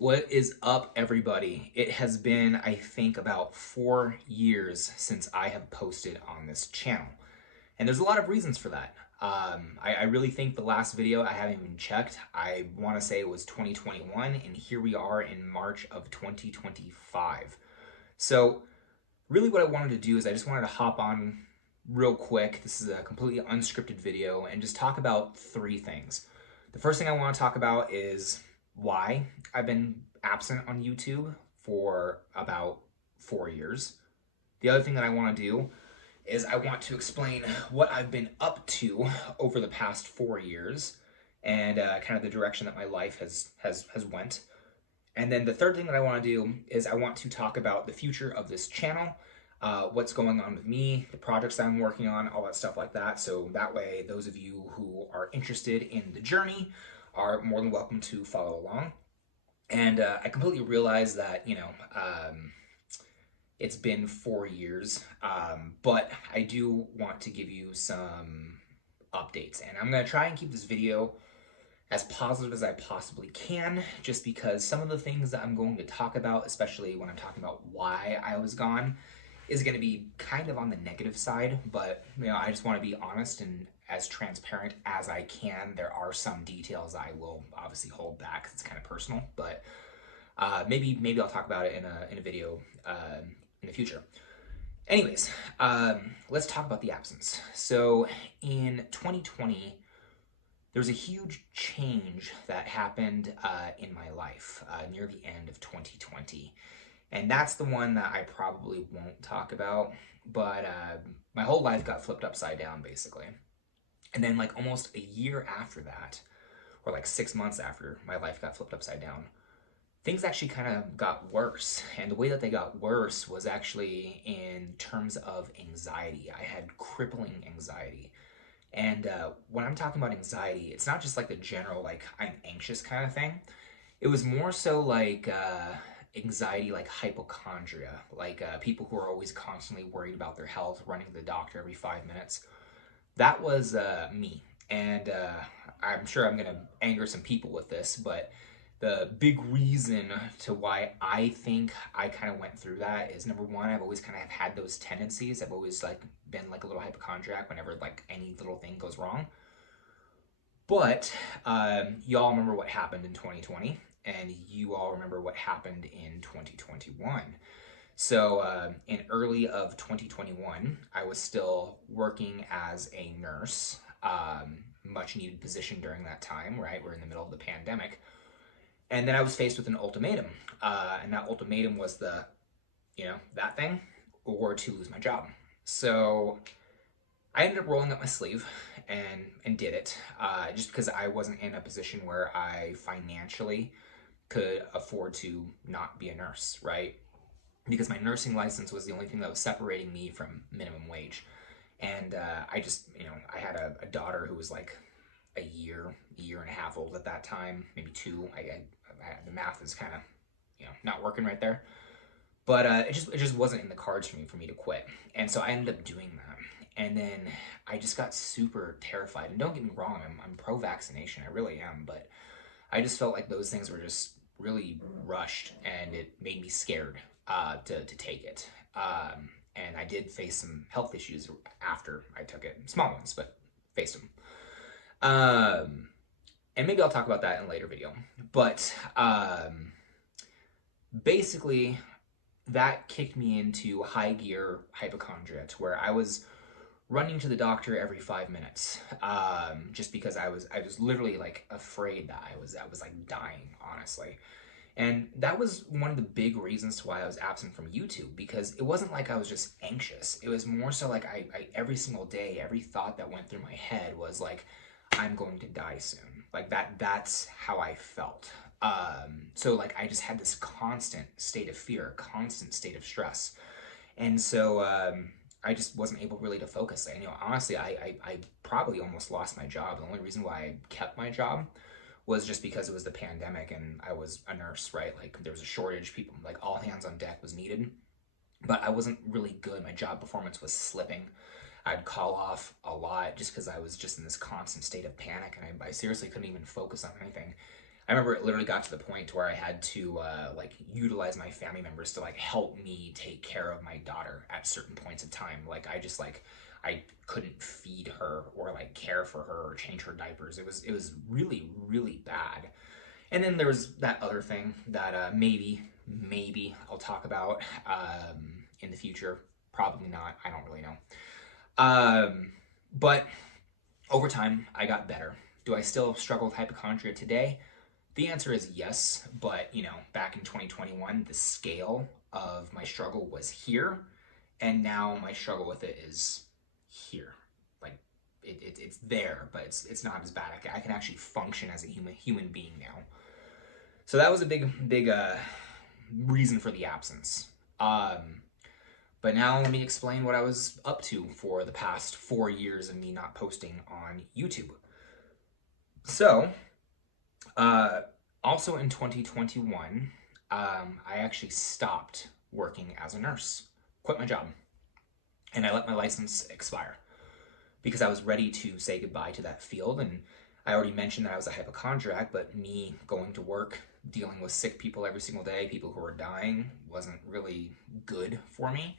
What is up, everybody? It has been, I think, about 4 years since I have posted on this channel. And there's a lot of reasons for that. I really think the last video, I haven't even checked, I want to say it was 2021, and here we are in March of 2025. So, really, what I wanted to do is I just wanted to hop on real quick. This is a completely unscripted video and just talk about three things. The first thing I want to talk about is why I've been absent on YouTube for about 4 years. The other thing that I want to do is I want to explain what I've been up to over the past 4 years and kind of the direction that my life has went. And then the third thing that I want to do is I want to talk about the future of this channel, what's going on with me, the projects that I'm working on, all that stuff like that. So that way, those of you who are interested in the journey are more than welcome to follow along. And I completely realize that, it's been 4 years, but I do want to give you some updates. And I'm going to try and keep this video as positive as I possibly can, just because some of the things that I'm going to talk about, especially when I'm talking about why I was gone, is going to be kind of on the negative side. But I just want to be honest and as transparent as I can. There are some details I will obviously hold back because it's kind of personal, but maybe I'll talk about it in a video in the future. Anyways, let's talk about the absence. So in 2020, there was a huge change that happened in my life near the end of 2020. And that's the one that I probably won't talk about. But my whole life got flipped upside down, basically. And then, like, almost a year after that, or like 6 months after my life got flipped upside down, things actually kind of got worse. And the way that they got worse was actually in terms of anxiety. I had crippling anxiety. And when I'm talking about anxiety, it's not just like the general, like, I'm anxious kind of thing. It was more so like anxiety, like hypochondria, like people who are always constantly worried about their health, running to the doctor every 5 minutes. That was me. And I'm sure I'm going to anger some people with this, but the big reason to why I think I kind of went through that is, number one, I've always kind of had those tendencies. I've always like been like a little hypochondriac whenever like any little thing goes wrong. But y'all remember what happened in 2020, and you all remember what happened in 2021. So in early of 2021, I was still working as a nurse, much needed position during that time, right? We're in the middle of the pandemic. And then I was faced with an ultimatum. And that ultimatum was that thing, or to lose my job. So I ended up rolling up my sleeve and did it, just because I wasn't in a position where I financially could afford to not be a nurse, right? Because my nursing license was the only thing that was separating me from minimum wage. And I just, I had a daughter who was like a year and a half old at that time, maybe two. The math is kind of, not working right there. But it just wasn't in the cards for me to quit. And so I ended up doing that. And then I just got super terrified. And don't get me wrong, I'm pro-vaccination, I really am. But I just felt like those things were just really rushed, and it made me scared to take it. And I did face some health issues after I took it. Small ones, but faced them. And maybe I'll talk about that in a later video. But basically, that kicked me into high gear hypochondria, to where I was running to the doctor every 5 minutes, just because I was literally like afraid that I was like dying, honestly. And that was one of the big reasons to why I was absent from YouTube, because it wasn't like I was just anxious. It was more so like I every single day, every thought that went through my head was like, I'm going to die soon. Like that's how I felt. So like I just had this constant state of fear, constant state of stress. And so I just wasn't able really to focus. And, honestly, I probably almost lost my job. The only reason why I kept my job was just because it was the pandemic and I was a nurse, right? Like there was a shortage, people, like all hands on deck was needed. But I wasn't really good. My job performance was slipping. I'd call off a lot just because I was just in this constant state of panic, and I seriously couldn't even focus on anything. I remember it literally got to the point where I had to like utilize my family members to like help me take care of my daughter at certain points of time. Like I couldn't feed her or like care for her or change her diapers. It was really really bad. And then there was that other thing that maybe I'll talk about in the future. Probably not. I don't really know. But over time, I got better. Do I still struggle with hypochondria today? The answer is yes, but back in 2021, the scale of my struggle was here, and now my struggle with it is here. Like it's there, but it's not as bad. I can actually function as a human being now. So that was a big reason for the absence. But now let me explain what I was up to for the past 4 years of me not posting on YouTube. So, also in 2021, I actually stopped working as a nurse, quit my job, and I let my license expire because I was ready to say goodbye to that field. And I already mentioned that I was a hypochondriac, but me going to work, dealing with sick people every single day, people who were dying, wasn't really good for me.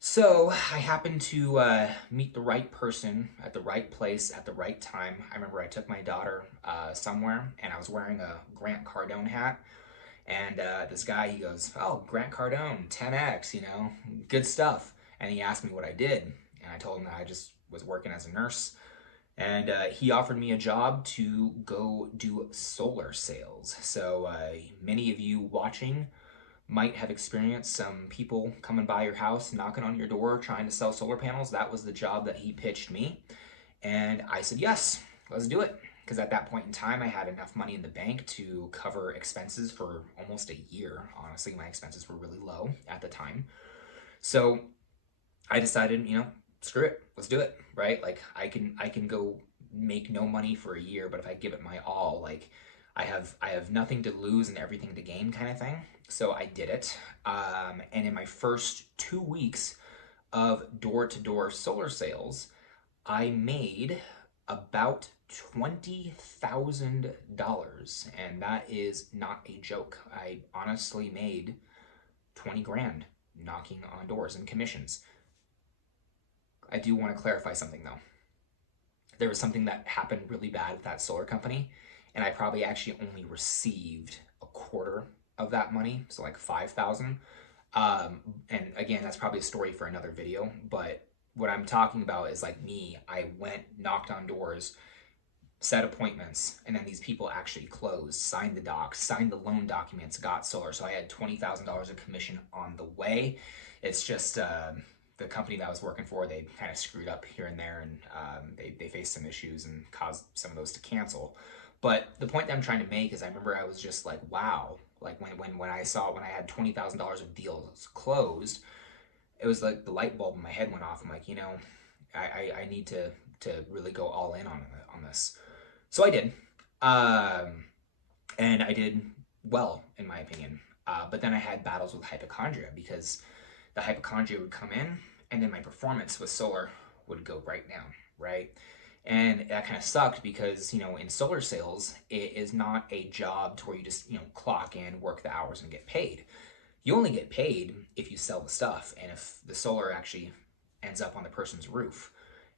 So I happened to meet the right person at the right place at the right time. I remember I took my daughter somewhere, and I was wearing a Grant Cardone hat. And this guy, he goes, "Oh, Grant Cardone, 10X, good stuff." And he asked me what I did. And I told him that I just was working as a nurse. And he offered me a job to go do solar sales. So many of you watching might have experienced some people coming by your house, knocking on your door, trying to sell solar panels. That was the job that he pitched me. And I said, yes, let's do it. Because at that point in time, I had enough money in the bank to cover expenses for almost a year. Honestly, my expenses were really low at the time. So I decided, screw it, let's do it, right? Like I can go make no money for a year, but if I give it my all, like I have nothing to lose and everything to gain kind of thing. So I did it. And in my first 2 weeks of door-to-door solar sales, I made about $20,000. And that is not a joke. I honestly made 20 grand knocking on doors and commissions. I do want to clarify something though. There was something that happened really bad with that solar company, and I probably actually only received a quarter of that money, so like 5,000. And again, that's probably a story for another video, but what I'm talking about is like me, I went, knocked on doors, set appointments, and then these people actually closed, signed the docs, signed the loan documents, got solar. So I had $20,000 of commission on the way. It's just the company that I was working for, they kind of screwed up here and there, and they faced some issues and caused some of those to cancel. But the point that I'm trying to make is I remember I was just like, wow, like when I had $20,000 of deals closed, it was like the light bulb in my head went off. I'm like, I need to really go all in on this. So I did. And I did well, in my opinion. But then I had battles with hypochondria because the hypochondria would come in and then my performance with solar would go right down, right? And that kind of sucked because, in solar sales, it is not a job to where you just, clock in, work the hours, and get paid. You only get paid if you sell the stuff and if the solar actually ends up on the person's roof.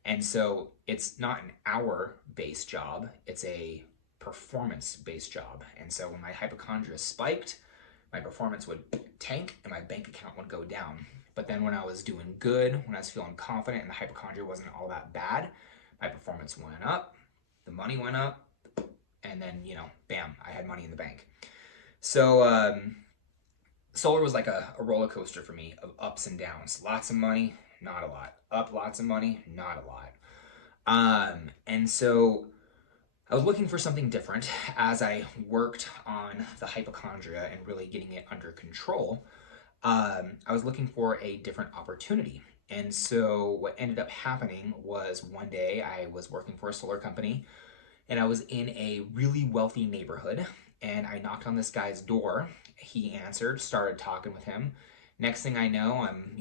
And so it's not an hour-based job, it's a performance-based job. And so when my hypochondria spiked, my performance would tank and my bank account would go down. But then when I was doing good, when I was feeling confident and the hypochondria wasn't all that bad, my performance went up, the money went up, and then, bam, I had money in the bank. So solar was like a roller coaster for me of ups and downs. Lots of money, not a lot. Up, lots of money, not a lot. And so I was looking for something different as I worked on the hypochondria and really getting it under control. I was looking for a different opportunity. And so what ended up happening was one day I was working for a solar company and I was in a really wealthy neighborhood and I knocked on this guy's door. He answered, started talking with him. Next thing I know, I'm,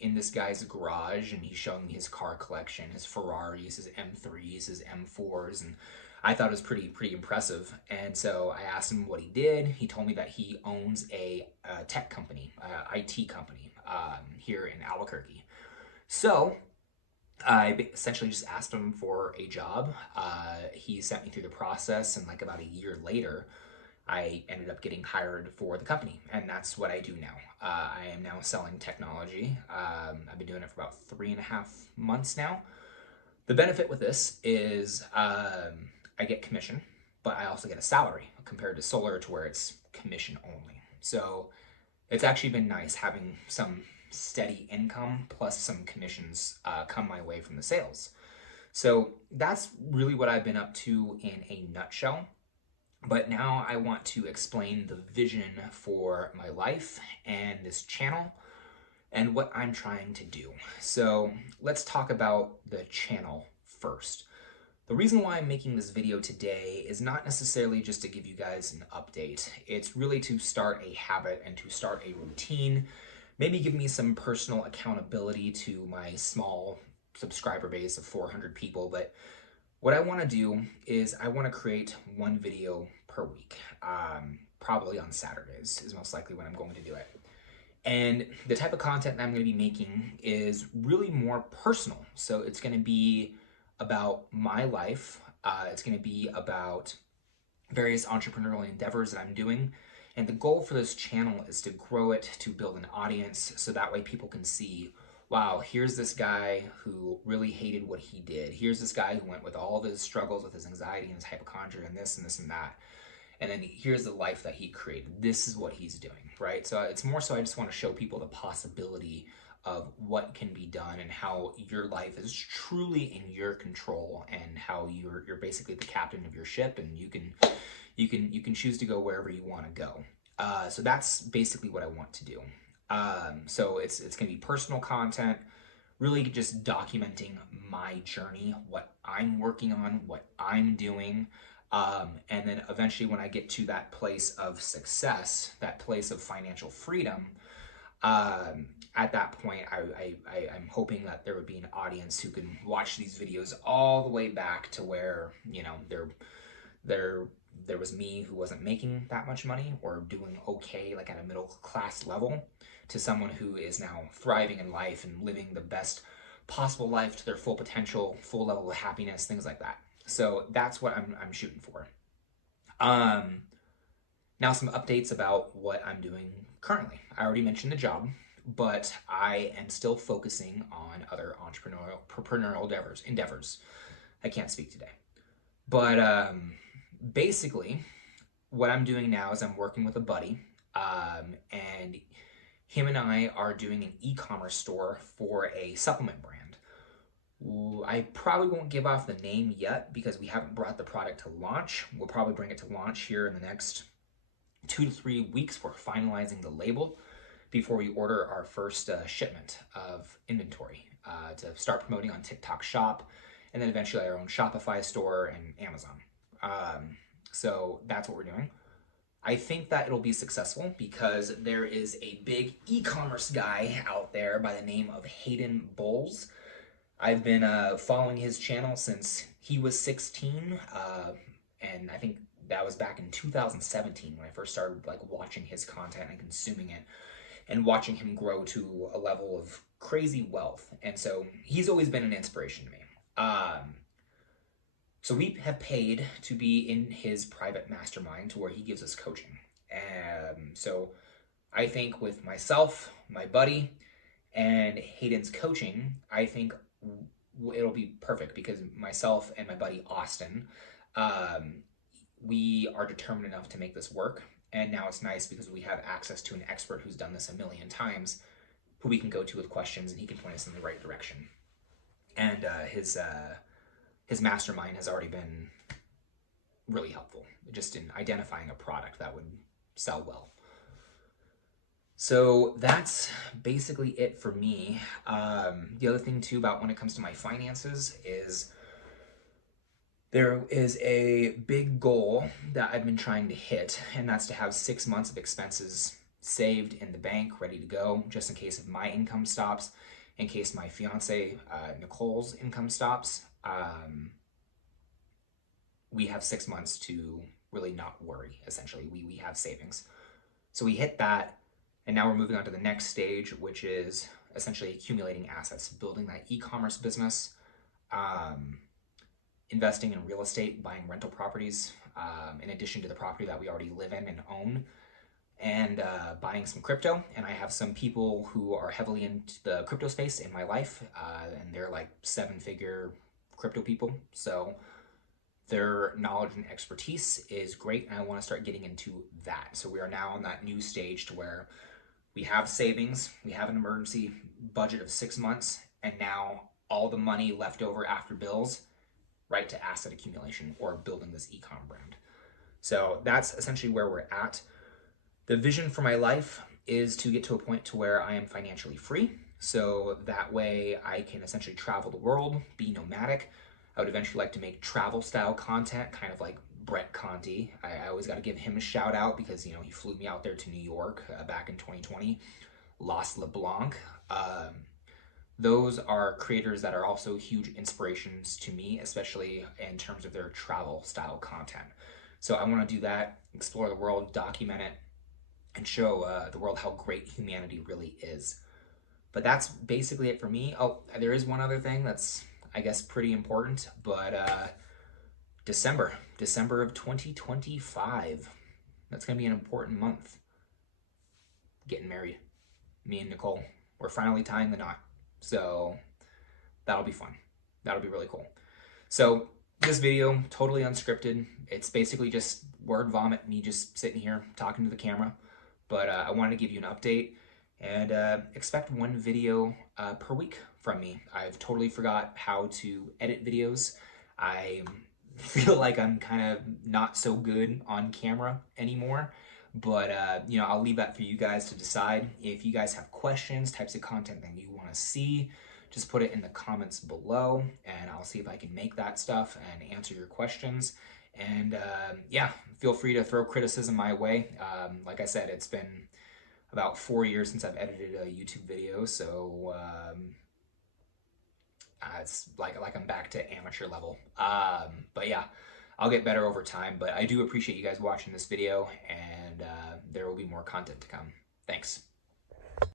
in this guy's garage and he's showing me his car collection, his Ferraris, his M3s, his M4s, and I thought it was pretty impressive. And so I asked him what he did. He told me that he owns a tech company, IT company here in Albuquerque. So I essentially just asked him for a job. He sent me through the process, and like about a year later, I ended up getting hired for the company, and that's what I do now. I am now selling technology. I've been doing it for about 3.5 months now. The benefit with this is I get commission, but I also get a salary compared to solar, to where it's commission only. So it's actually been nice having some steady income plus some commissions come my way from the sales. So that's really what I've been up to in a nutshell. But now I want to explain the vision for my life and this channel and what I'm trying to do. So let's talk about the channel first. The reason why I'm making this video today is not necessarily just to give you guys an update. It's really to start a habit and to start a routine, maybe give me some personal accountability to my small subscriber base of 400 people. But what I want to do is I want to create one video per week, probably on Saturdays is most likely when I'm going to do it. And the type of content that I'm going to be making is really more personal. So it's going to be about my life. It's going to be about various entrepreneurial endeavors that I'm doing. And the goal for this channel is to grow it, to build an audience, so that way people can see, wow, here's this guy who really hated what he did. Here's this guy who went with all of his struggles with his anxiety and his hypochondria and this and this and that. And then here's the life that he created. This is what he's doing, right? So it's more so I just want to show people the possibility of what can be done and how your life is truly in your control, and how you're basically the captain of your ship, and you can choose to go wherever you want to go. So that's basically what I want to do. So it's going to be personal content, really just documenting my journey, what I'm working on, what I'm doing. And then eventually when I get to that place of success, that place of financial freedom, at that point, I'm hoping that there would be an audience who can watch these videos all the way back to where, you know, there was me who wasn't making that much money or doing okay, like at a middle class level, to someone who is now thriving in life and living the best possible life to their full potential, full level of happiness, things like that. So that's what I'm shooting for. Now some updates about what I'm doing currently. I already mentioned the job, but I am still focusing on other entrepreneurial endeavors. I can't speak today. But basically, what I'm doing now is I'm working with a buddy, and him and I are doing an e-commerce store for a supplement brand. I probably won't give off the name yet because we haven't brought the product to launch. We'll probably bring it to launch here in the next 2 to 3 weeks. We're finalizing the label before we order our first shipment of inventory to start promoting on TikTok Shop, and then eventually our own Shopify store and Amazon. So that's what we're doing. I think that it'll be successful because there is a big e-commerce guy out there by the name of Hayden Bowles. I've been following his channel since he was 16, and I think that was back in 2017 when I first started like watching his content and consuming it, and watching him grow to a level of crazy wealth. And so he's always been an inspiration to me. So we have paid to be in his private mastermind to where he gives us coaching. So I think with myself, my buddy, and Hayden's coaching, I think it'll be perfect because myself and my buddy Austin, we are determined enough to make this work. And now it's nice because we have access to an expert who's done this a million times, who we can go to with questions, and he can point us in the right direction. And his mastermind has already been really helpful, just in identifying a product that would sell well. So that's basically it for me. The other thing too about when it comes to my finances is there is a big goal that I've been trying to hit, and that's to have 6 months of expenses saved in the bank, ready to go, just in case if my income stops, in case my fiance, Nicole's income stops. we have 6 months to really not worry, essentially. We have savings. So we hit that, and now we're moving on to the next stage, which is essentially accumulating assets, building that e-commerce business, um, investing in real estate, buying rental properties, in addition to the property that we already live in and own, and buying some crypto. And I have some people who are heavily into the crypto space in my life, and they're like 7-figure crypto people. So their knowledge and expertise is great, and I want to start getting into that. So we are now on that new stage to where we have savings, we have an emergency budget of 6 months, and now all the money left over after bills, right to asset accumulation or building this e-com brand. So that's essentially where we're at. The vision for my life is to get to a point to where I am financially free. So that way I can essentially travel the world, be nomadic. I would eventually like to make travel style content, kind of like Brett Conti. I always got to give him a shout out because, you know, he flew me out there to New York back in 2020. Lost LeBlanc. Those are creators that are also huge inspirations to me, especially in terms of their travel style content. So I want to do that, explore the world, document it, and show the world how great humanity really is. But that's basically it for me. Oh, there is one other thing that's, I guess, pretty important, but December of 2025. That's going to be an important month. Getting married. Me and Nicole. We're finally tying the knot. So that'll be fun. That'll be really cool. So this video, totally unscripted. It's basically just word vomit, me just sitting here talking to the camera. But I wanted to give you an update, and expect one video per week from me. I've totally forgot how to edit videos. I feel like I'm kind of not so good on camera anymore, but you know, I'll leave that for you guys to decide. If you guys have questions, types of content that you want to see, just put it in the comments below, and I'll see if I can make that stuff and answer your questions. And yeah, feel free to throw criticism my way. Like I said, it's been about 4 years since I've edited a YouTube video, so it's like I'm back to amateur level. But yeah, I'll get better over time. But I do appreciate you guys watching this video, and there will be more content to come. Thanks.